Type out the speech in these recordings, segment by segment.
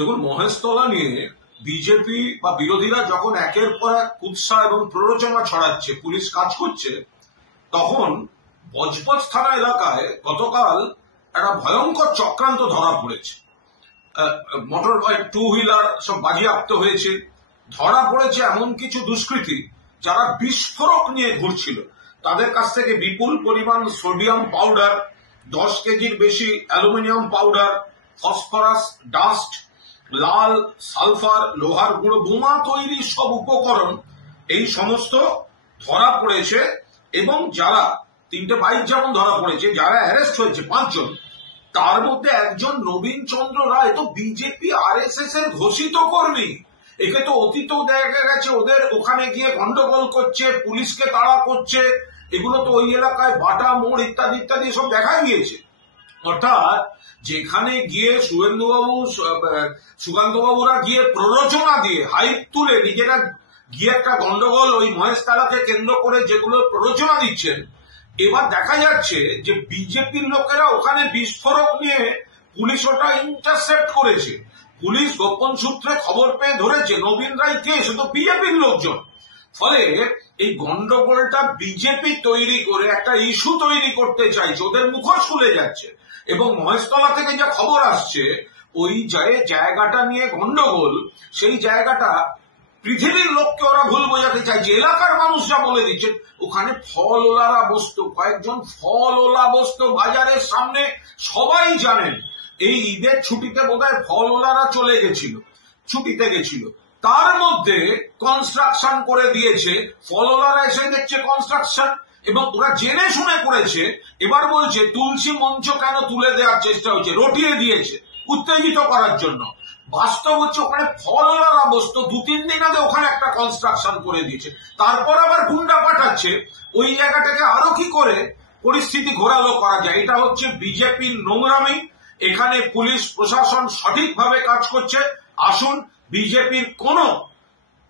দেখুন, মহেশতলা নিয়ে বিজেপি বা বিরোধীরা যখন একের পর এক কুৎসা এবং প্ররোচনা ছড়াচ্ছে, পুলিশ কাজ করছে, তখন বজবজ থানা এলাকায় গতকাল একটা ভয়ঙ্কর চক্রান্ত ধরা পড়েছে। মোটর বাইক, টু হুইলার সব বাজেয়াপ্ত হয়েছে। ধরা পড়েছে এমন কিছু দুষ্কৃতী যারা বিস্ফোরক নিয়ে ঘুরছিল। তাদের কাছ থেকে বিপুল পরিমাণ সোডিয়াম পাউডার, 10 কেজির বেশি অ্যালুমিনিয়াম পাউডার, ফসফরাস ডাস্ট, লাল সালফার, লোহার গুঁড়ো, বোমা তৈরি সব উপকরণ, এই সমস্ত ধরা পড়েছে। এবং যারা 3টে বাইক যেমন ধরা পড়েছে, যারা অ্যারেস্ট হয়েছে 5 জন, তার মধ্যে একজন নবীন চন্দ্র রায় তো বিজেপি RSS এর ঘোষিত কর্মী। একে তো অতীতেও দেখা গেছে ওদের ওখানে গিয়ে গন্ডগোল করছে, পুলিশকে তাড়া করছে। এগুলো তো ওই এলাকায় বাটা মোড় ইত্যাদি ইত্যাদি সব দেখা গিয়েছে। অর্থাৎ যেখানে গিয়ে শুভেন্দুবাবু, সুকান্তবাবুরা গিয়ে প্ররোচনা দিয়ে হাইপ তুলে নিজেরা গিয়ে একটা গন্ডগোল ওই মহেশতলাকে কেন্দ্র করে যেগুলো প্ররোচনা দিচ্ছেন, এবার দেখা যাচ্ছে যে বিজেপির লোকেরা ওখানে বিস্ফোরক নিয়ে পুলিশ ওটা ইন্টারসেপ্ট করেছে। পুলিশ গোপন সূত্রে খবর পেয়ে ধরেছে নবীন রায় কে, সে তো বিজেপির লোকজন। ফলে এই গন্ডগোলটা বিজেপি তৈরি করে একটা ইস্যু তৈরি করতে চাইছে, ওদের মুখোশ খুলে যাচ্ছে। এবং মহেশতলা থেকে যা খবর আসছে, ওই জায়গাটা নিয়ে গন্ডগোল, সেই জায়গাটা পৃথিবীর লোককে ওরা ভুল বোঝাতে চাইছে। এলাকার মানুষ যা বলে দিচ্ছেন, ওখানে ফলওয়ালা বসতো, কয়েকজন ফলওয়ালা বসতো বাজারের সামনে, সবাই জানেন। এই ঈদের ছুটিতে বোধহয় ফলওয়ালারা চলে গেছিল, ছুটিতে গেছিল, তার মধ্যে কনস্ট্রাকশন করে দিয়েছে। ফলওয়ালারা এসে দেখছে কনস্ট্রাকশন, এবং ওরা জেনে শুনে করেছে। এবার বলছে তুলসী মঞ্চ কেন তুলে দেওয়ার চেষ্টা হয়েছে, রটিয়ে দিয়েছে উত্তেজিত করার জন্য। বাস্তব হচ্ছে ওখানে ফলওয়ালারা বসতো, 2-3 দিন আগে ওখানে একটা কনস্ট্রাকশন করে দিয়েছে। তারপর আবার গুন্ডা পাঠাচ্ছে ওই জায়গাটাকে আরো কি করে পরিস্থিতি ঘোরালো করা যায়। এটা হচ্ছে বিজেপির নোংরামি। এখানে পুলিশ প্রশাসন সঠিকভাবে কাজ করছে। আসুন, বিজেপির কোন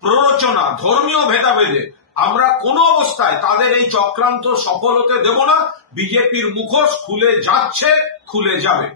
প্ররোচনা, ধর্মীয় ভেদাভেদে আমরা কোনো অবস্থায় তাদের এই চক্রান্ত সফল হতে দেব না। বিজেপির মুখোশ খুলে যাচ্ছে, খুলে যাবে।